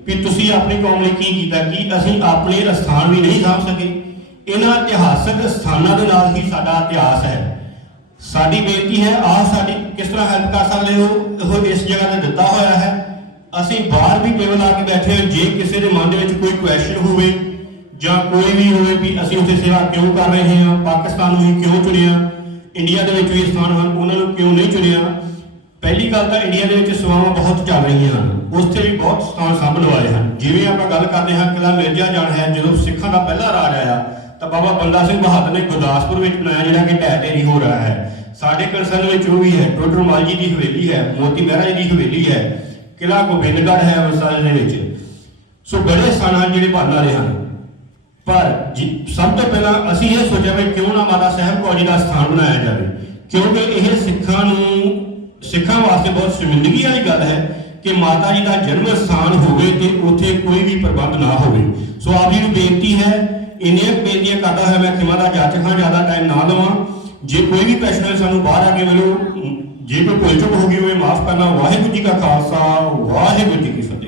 ਵੀ ਤੁਸੀਂ ਆਪਣੀ ਕੌਮ ਲਈ ਕੀ ਕੀਤਾ, ਕੀ ਅਸੀਂ ਆਪਣੇ ਸਥਾਨ ਵੀ ਨਹੀਂ ਸਾਂਭ ਸਕੇ? ਇਹਨਾਂ ਇਤਿਹਾਸਕ ਸਥਾਨਾਂ ਦੇ ਨਾਲ ਹੀ ਸਾਡਾ ਇਤਿਹਾਸ ਹੈ। ਸਾਡੀ ਬੇਨਤੀ ਹੈ, ਆਪ ਸਾਡੀ ਕਿਸ ਤਰ੍ਹਾਂ ਹੈਲਪ ਕਰ ਸਕਦੇ ਹੋ? ਉਹ ਇਸ ਜਗ੍ਹਾ ਤੇ ਦਿੱਤਾ ਹੋਇਆ ਹੈ। ਅਸੀਂ ਬਾਹਰ ਵੀ ਟੇਬਲ ਲਾ ਕੇ ਬੈਠੇ ਹਾਂ। ਜੇ ਕਿਸੇ ਦੇ ਮਨ ਦੇ ਵਿੱਚ ਕੋਈ ਕੁਐਸਚਨ ਹੋਵੇ ਜਾਂ ਕੋਈ ਵੀ ਹੋਵੇ ਵੀ ਅਸੀਂ ਉੱਥੇ ਸੇਵਾ ਕਿਉਂ ਕਰ ਰਹੇ ਹਾਂ, ਪਾਕਿਸਤਾਨ ਨੂੰ ਹੀ ਕਿਉਂ ਚੁਣਿਆ, ਇੰਡੀਆ ਦੇ ਵਿੱਚ ਵੀ ਸਥਾਨ ਹਨ ਉਹਨਾਂ ਨੂੰ ਕਿਉਂ ਨਹੀਂ ਚੁਣਿਆ? ਪਹਿਲੀ ਗੱਲ ਤਾਂ ਇੰਡੀਆ ਦੇ ਵਿੱਚ ਸੇਵਾਵਾਂ ਬਹੁਤ ਚੱਲ ਰਹੀਆਂ ਹਨ, ਉੱਥੇ ਵੀ ਬਹੁਤ ਸਥਾਨ ਸਾਂਭਣ ਵਾਲੇ ਹਨ। ਜਿਵੇਂ ਆਪਾਂ ਗੱਲ ਕਰਦੇ ਹਾਂ ਕਿਲ੍ਹਾ ਮਿਰਜ਼ਾ ਜਾਣ ਹੈ, ਜਦੋਂ ਸਿੱਖਾਂ ਦਾ ਪਹਿਲਾ ਰਾਜ ਆਇਆ ਤਾਂ ਬਾਬਾ ਬੰਦਾ ਸਿੰਘ ਬਹਾਦਰ ਨੇ ਗੁਰਦਾਸਪੁਰ ਵਿੱਚ ਬਣਾਇਆ, ਜਿਹੜਾ ਕਿ ਢਹਿ ਢੇਰੀ ਹੋ ਰਿਹਾ ਹੈ। ਸਾਡੇ ਕੰਸਰਨ ਵਿੱਚ ਉਹ ਵੀ ਹੈ, ਟੋਡਰ ਮੱਲ ਜੀ ਦੀ ਹਵੇਲੀ ਹੈ, ਮੋਤੀ ਮਹਿਰਾ ਜੀ ਦੀ ਹਵੇਲੀ ਹੈ, ਕਿਲ੍ਹਾ ਗੋਬਿੰਦਗੜ੍ਹ ਹੈ ਅੰਮ੍ਰਿਤਸਰ ਦੇ ਵਿੱਚ। ਸੋ ਬੜੇ ਸਥਾਨ ਹਨ ਜਿਹੜੇ ਬਣਨ ਵਾਲੇ ਹਨ। ਪਰ ਸਭ ਤੋਂ ਪਹਿਲਾਂ ਅਸੀਂ ਇਹ ਸੋਚਿਆ ਵੀ ਕਿਉਂ ਨਾ ਮਾਤਾ ਸਾਹਿਬ ਕੌਰ ਜੀ ਦਾ ਸਥਾਨ ਬਣਾਇਆ ਜਾਵੇ, ਕਿਉਂਕਿ ਇਹ ਸਿੱਖਾਂ ਵਾਸਤੇ ਬਹੁਤ ਸ਼ਰਮਿੰਦਗੀ ਵਾਲੀ ਗੱਲ ਹੈ ਕਿ ਮਾਤਾ ਜੀ ਦਾ ਜਨਮ ਸਥਾਨ ਹੋਵੇ ਤੇ ਉੱਥੇ ਕੋਈ ਵੀ ਪ੍ਰਬੰਧ ਨਾ ਹੋਵੇ। ਸੋ ਆਪ ਜੀ ਨੂੰ ਬੇਨਤੀ ਹੈ, ਇੰਨੀਆਂ ਬੇਨਤੀਆਂ ਕਰਦਾ ਹੋਇਆ ਮੈਂ ਖਿਮਾ ਦਾ ਜਾਚਕ ਹਾਂ, ਜ਼ਿਆਦਾ ਟਾਈਮ ਨਾ ਲਵਾਂ। ਜੇ ਕੋਈ ਵੀ ਪ੍ਰਸ਼ਨ ਹੈ ਸਾਨੂੰ ਬਾਹਰ ਆ ਕੇ ਮਿਲੋ, ਜੇ ਕੋਈ ਭੁੱਲ ਚੁੱਕ ਹੋ ਗਈ ਹੋਵੇ ਮਾਫ ਕਰਨਾ। ਵਾਹਿਗੁਰੂ ਜੀ ਕਾ ਖਾਲਸਾ, ਵਾਹਿਗੁਰੂ ਜੀ ਕੀ ਫਤਿਹ।